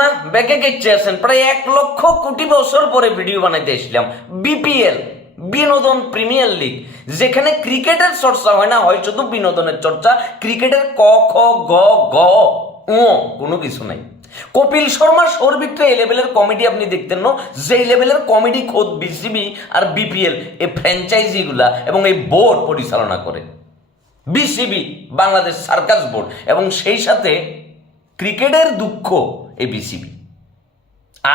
না ব্যাকে কেচে আছেন প্রায় 1,00,000 কোটি বছর পরে ভিডিও বানাইতে এসেছিলাম। বিপিএল, বিনোদন প্রিমিয়ার লিগ, যেখানে ক্রিকেটের চর্চা হয় না, হয় শুধু বিনোদনের চর্চা। ক্রিকেটের ক খ গ গ ও কোনো কিছু নাই। কপিল শর্মা শোর ভিতরে এই লেভেলের কমেডি আপনি দেখতেন না, যে লেভেলের কমেডি খোদ বিসিবি আর বিপিএল এই ফ্র্যাঞ্চাইজিগুলা এবং এই বোর্ড পরিচালনা করে। বিসিবি বাংলাদেশ সার্কাস বোর্ড, এবং সেই সাথে ক্রিকেটের দুঃখ এই বিসিবি।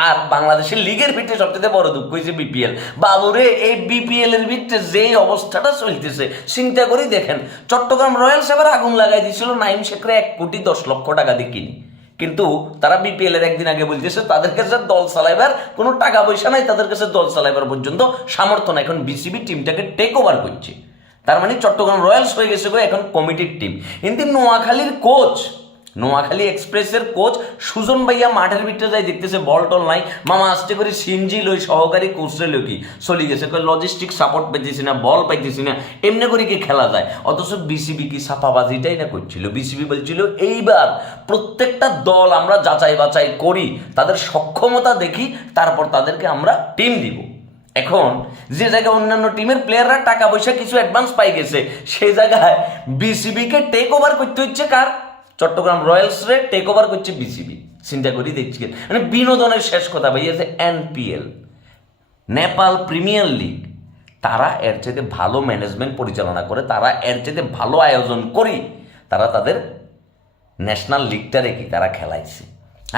আর বাংলাদেশের লিগের ভিতরে সবচেয়ে বড় দুঃখ হয়েছে বিপিএল। বাবুরে, এই বিপিএল এর ভিতরে যে অবস্থাটা চলতেছে চিন্তা করে দেখেন। চট্টগ্রাম রয়্যালস এবার আগুন লাগাই দিয়েছিল নাইম শেখরে 1,10,00,000 টাকা দিয়ে কিনি, কিন্তু তারা বিপিএল এর একদিন আগে বলতেছে তাদের কাছে দল চালাইবার কোনো টাকা পয়সা নাই, তাদের কাছে দল চালাইবার পর্যন্ত সামর্থ্য না। এখন বিসিবি টিমটাকে টেক ওভার করছে, তার মানে চট্টগ্রাম রয়্যালস হয়ে গেছে এখন কমিটির টিম। কিন্তু নোয়াখালীর কোচ, নোয়াখালী এক্সপ্রেসের কোচ সুজন ভাইয়া মাঠের ভিতরে যাই দেখতেছে বল টল নাই, মামা আসতে করে সিনজি লই সহকারী কোচরে লোকি চলে গেছে, লজিস্টিক সাপোর্ট পাইতেছি না, বল পাইতেছি না, এমনি করে কি খেলা যায়। অথচ বিসিবি কি ছাপাবাজিটাই না করছিল। বিসিবি বলছিল এইবার প্রত্যেকটা দল আমরা যাচাই বাছাই করি, তাদের সক্ষমতা দেখি, তারপর তাদেরকে আমরা টিম দিব। এখন যে জায়গায় অন্যান্য টিমের প্লেয়াররা টাকা পয়সা কিছু অ্যাডভান্স পাই গেছে, সেই জায়গায় বিসিবিকে টেক ওভার করতে হচ্ছে কার? চট্টগ্রাম রয়্যালস রে টেক ওভার করছে বিসিবি। চিন্তা করি দেখছি, মানে বিনোদনের শেষ কথা ভাই আছে এনপিএল, নেপাল প্রিমিয়ার লিগ। তারা এর চাইতে ভালো ম্যানেজমেন্ট পরিচালনা করে, তারা এর চাইতে ভালো আয়োজন করি, তারা তাদের ন্যাশনাল লিগটা রেখে তারা খেলাইছে।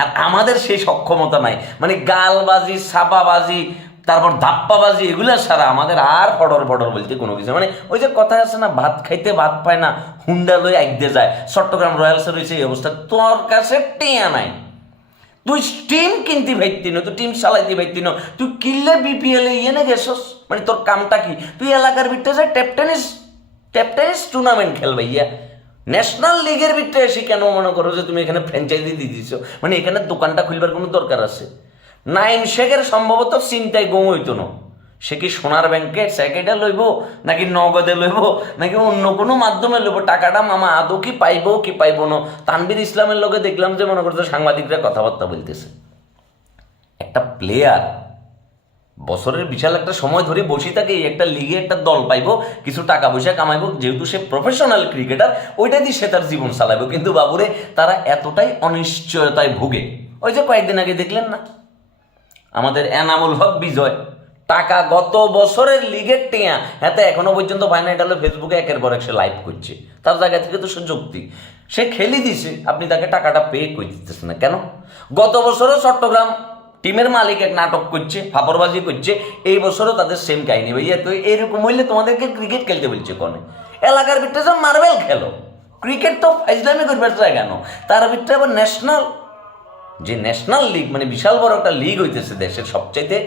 আর আমাদের সেই সক্ষমতা নাই, মানে গালবাজি, ছাপাবাজি, তারপর ধাপ্পাবাজি, এগুলো ছাড়া আমাদের আর ফডর ফডর বলতে কোনো কিছু, মানে ওই যে কথা আছে না, ভাত খাইতে ভাত পায় না, হুন্ডা লই আইতে যায়। চট্টগ্রাম রয়্যালসের রয়েছে এই অবস্থা। তোর কাছে টিয়া নাই, তুই টিম কিনতে পাইতি না, তুই টিম চালাইতে পাইতি না, তুই কিনলে বিপিএল এ ইয়ে গেছস, মানে তোর কামটা কি? তুই এলাকার ভিতরে যায় টেপ টেনিস টুর্নামেন্ট খেলবে, ইয়া ন্যাশনাল লিগের ভিতরে এসে কেন মনে করো যে তুমি এখানে ফ্র্যাঞ্চাইজি দিয়ে দিচ্ছ? মানে এখানে দোকানটা খুলবার কোনো দরকার আছে? নাইম শেখের সম্ভবত চিন্তায় গম হইতো না, সে কি সোনার ব্যাংকে স্যাকেটে লইব, নাকি নগদে লইব, নাকি অন্য কোনো মাধ্যমে লইব? টাকাটা মামা আদৌ কি পাইব কি পাইব না? তানভীর ইসলামের লোকে দেখলাম যে মনে করছে সাংবাদিকরা কথাবার্তা বলতেছে। একটা প্লেয়ার বছরের বিশাল একটা সময় ধরে বসে থাকে, একটা লিগে একটা দল পাইব, কিছু টাকা পয়সা কামাইব, যেহেতু সে প্রফেশনাল ক্রিকেটার, ওইটা দিয়ে সে তার জীবন চালাইব। কিন্তু বাবুরে, তারা এতটাই অনিশ্চয়তায় ভুগে। ওই যে কয়েকদিন আগে দেখলেন না আমাদের এনামুল হক বিজয়, টাকা গত বছরের লিগের টিয়া হাতে এখনো পর্যন্ত ফাইনাল ফেসবুকে একের পর এক সে লাইভ করছে। তার জায়গা থেকে তো সে যুক্তি, সে খেলি দিছে, আপনি তাকে টাকাটা পে করে দিতেছেন না কেন? গত বছরও চট্টগ্রাম টিমের মালিক এক নাটক করছে, ফাপড়বাজি করছে, এই বছরও তাদের সেম কাহিনী। ভাইয়া তো এরকম হইলে তোমাদেরকে ক্রিকেট খেলতে বলছে কনে? এলাকার ভিতরে যে মার্বেল খেলো, ক্রিকেট তো ফাইজলামি করবার চায় কেন? তার ভিতরে আবার ন্যাশনাল, যে ন্যাশনাল লিগ, মানে বিশাল বড় একটা লিগ হইতেছে দেশের সবচাইতে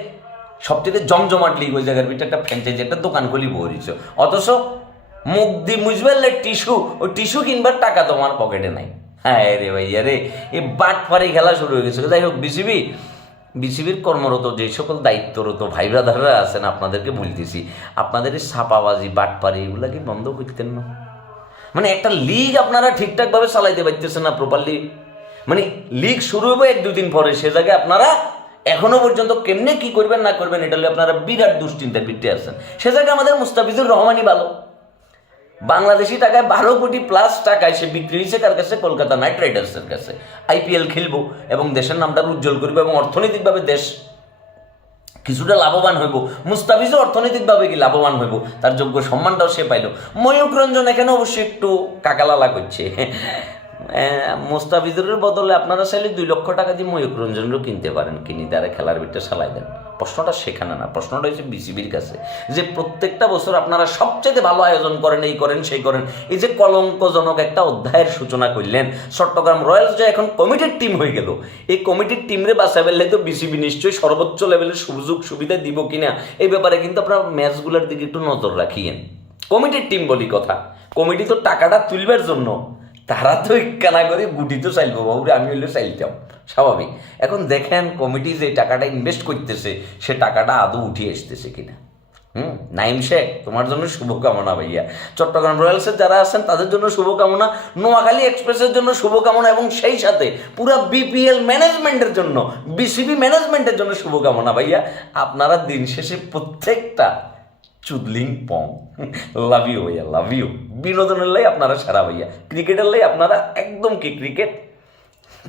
জমজমাট লিগ, ওই জায়গার ভিতরে একটা ফ্র্যাঞ্চাইজি, একটা দোকান খুলি বহিছে। অথচ মুখ দি মুজবেল টিস্যু, ওই টিস্যু কিনবার টাকা তোমার পকেটে নাই। হ্যাঁ রে ভাইয়া রে, এই বাটপাড়ি খেলা শুরু হয়ে গেছে। যাই হোক, বিসিবির কর্মরত যে সকল দায়িত্বরত ভাই ব্রাদাররা আছেন, আপনাদেরকে বলতেছি, আপনাদের এই ছাপাবাজি, বাটপাড়ি, এগুলা কি বন্ধ করতেন না? মানে একটা লিগ আপনারা ঠিকঠাকভাবে চালাইতে পারতেছেন না প্রপারলি। মানে লিগ শুরু হবে 1-2 দিন পরে, সে জায়গায় আপনারা এখনো পর্যন্ত কেমনে কি করবেন না করবেন এটা আপনারা বিরাট দুশ্চিন্তার ভিত্তি আছেন। সে জায়গায় আমাদের মুস্তাফিজুর রহমানই ভালো, বাংলাদেশি টাকায় 12 কোটি প্লাস টাকায় সে বিক্রি হয়েছে কার কাছে? কলকাতা নাইট রাইডার্সের কাছে। আইপিএল খেলবো এবং দেশের নামটা উজ্জ্বল করবো এবং অর্থনৈতিকভাবে দেশ কিছুটা লাভবান হইব। মুস্তাফিজও অর্থনৈতিকভাবে কি লাভবান হইব, তার যোগ্য সম্মানটাও সে পাইল। ময়ূক রঞ্জন এখানে অবশ্যই একটু কাকালালা করছে। মুস্তাফিজুরের বদলে আপনারা চাইলে 2 লক্ষ টাকা দিয়ে ময়ূক রঞ্জনেরও কিনতে পারেন, কিনি তারা খেলার ভিতরে চালাই দেন। প্রশ্নটা সেখানে না, প্রশ্নটা হচ্ছে বিসিবির কাছে, যে প্রত্যেকটা বছর আপনারা সবচেয়ে ভালো আয়োজন করেন, এই করেন সেই করেন, এই যে কলঙ্কজনক একটা অধ্যায়ের সূচনা করলেন। চট্টগ্রাম রয়্যালস যে এখন কমিটির টিম হয়ে গেল, এই কমিটির টিমরে বাঁচাবেলে তো বিসিবি নিশ্চয়ই সর্বোচ্চ লেভেলের সুযোগ সুবিধা দিব কিনা এই ব্যাপারে কিন্তু আপনারা ম্যাচগুলোর দিকে একটু নজর রাখিয়েন। কমিটির টিম বলি কথা, কমিটি তো টাকাটা তুলবার জন্য, তারা তো ইকানা করে গুটি তো চাইলবো বাবুরে, আমি হইলে চাইতাম, স্বাভাবিক। এখন দেখেন কমিটি যে টাকাটা ইনভেস্ট করতেছে, সে টাকাটা আদৌ উঠিয়ে আসতেছে কিনা। নাইম শেখ, তোমার জন্য শুভকামনা ভাইয়া। চট্টগ্রাম রয়্যালসের যারা আছেন তাদের জন্য শুভকামনা, নোয়াখালী এক্সপ্রেসের জন্য শুভকামনা, এবং সেই সাথে পুরা বিপিএল ম্যানেজমেন্টের জন্য, বিসিবি ম্যানেজমেন্টের জন্য শুভকামনা ভাইয়া। আপনারা দিন শেষে প্রত্যেকটা চুদলিং পং। লাভ ইউ ভাইয়া, লাভ ইউ। বিনোদনের লাই আপনারা সারা ভাইয়া, ক্রিকেটের লাই আপনারা একদম ক্রিকেট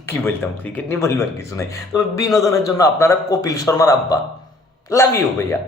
কি বলতাম, ক্রিকেট নিয়ে বলবার কিছু নাই, তবে বিনোদনের জন্য আপনারা কপিল শর্মার আব্বা। লাভ ইউ ভাইয়া।